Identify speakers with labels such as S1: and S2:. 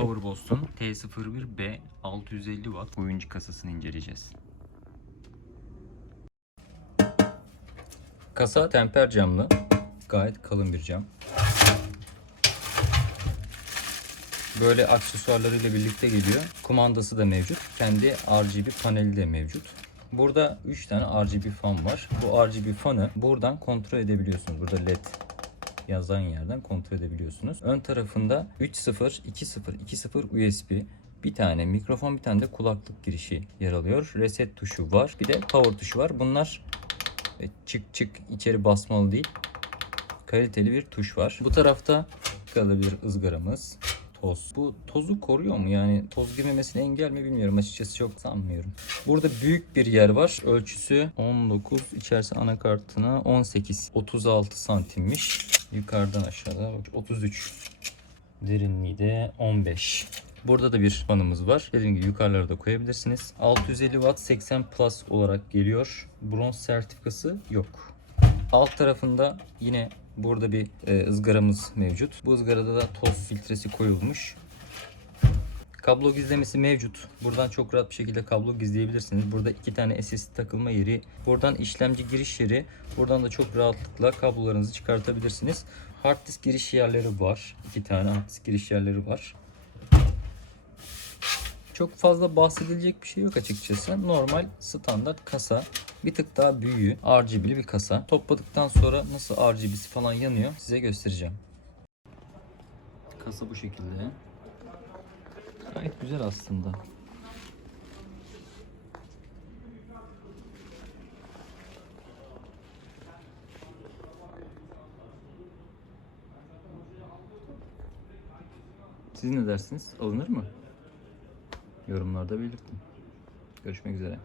S1: Power Boston T01B 650 Watt oyuncu kasasını inceleyeceğiz. Kasa temper camlı. Gayet kalın bir cam. Böyle aksesuarlarıyla birlikte geliyor. Kumandası da mevcut. Kendi RGB paneli de mevcut. Burada 3 tane RGB fan var. Bu RGB fanı buradan kontrol edebiliyorsunuz. Burada led yazan yerden kontrol edebiliyorsunuz. Ön tarafında 3.0, 2.0, 2.0 USB, bir tane mikrofon, bir tane de kulaklık girişi yer alıyor. Reset tuşu var. Bir de power tuşu var. Bunlar e, çık çık içeri basmalı değil. Kaliteli bir tuş var. Bu tarafta kalı bir ızgaramız. Toz. Bu tozu koruyor mu? Yani toz girmemesine engel mi bilmiyorum. Açıkçası çok sanmıyorum. Burada büyük bir yer var. Ölçüsü 19. içerisi anakartına 18. 36 santimmiş. Yukarıdan aşağıda bak, 33. Derinliği de 15. Burada da bir fanımız var. Dediğim gibi yukarılara da koyabilirsiniz. 650 Watt 80 Plus olarak geliyor. Bronz sertifikası yok. Alt tarafında yine burada bir e, ızgaramız mevcut. Bu ızgarada da toz filtresi koyulmuş. Kablo gizlemesi mevcut. Buradan çok rahat bir şekilde kablo gizleyebilirsiniz. Burada iki tane SSD takılma yeri. Buradan işlemci giriş yeri. Buradan da çok rahatlıkla kablolarınızı çıkartabilirsiniz. Hard disk giriş yerleri var. İki tane hard disk giriş yerleri var. Çok fazla bahsedilecek bir şey yok açıkçası. Normal standart kasa. Bir tık daha büyüğü. RGB'li bir kasa. Topladıktan sonra nasıl RGB'si falan yanıyor size göstereceğim. Kasa bu şekilde. Gayet güzel aslında. Siz ne dersiniz? Alınır mı? Yorumlarda belirtin. Görüşmek üzere.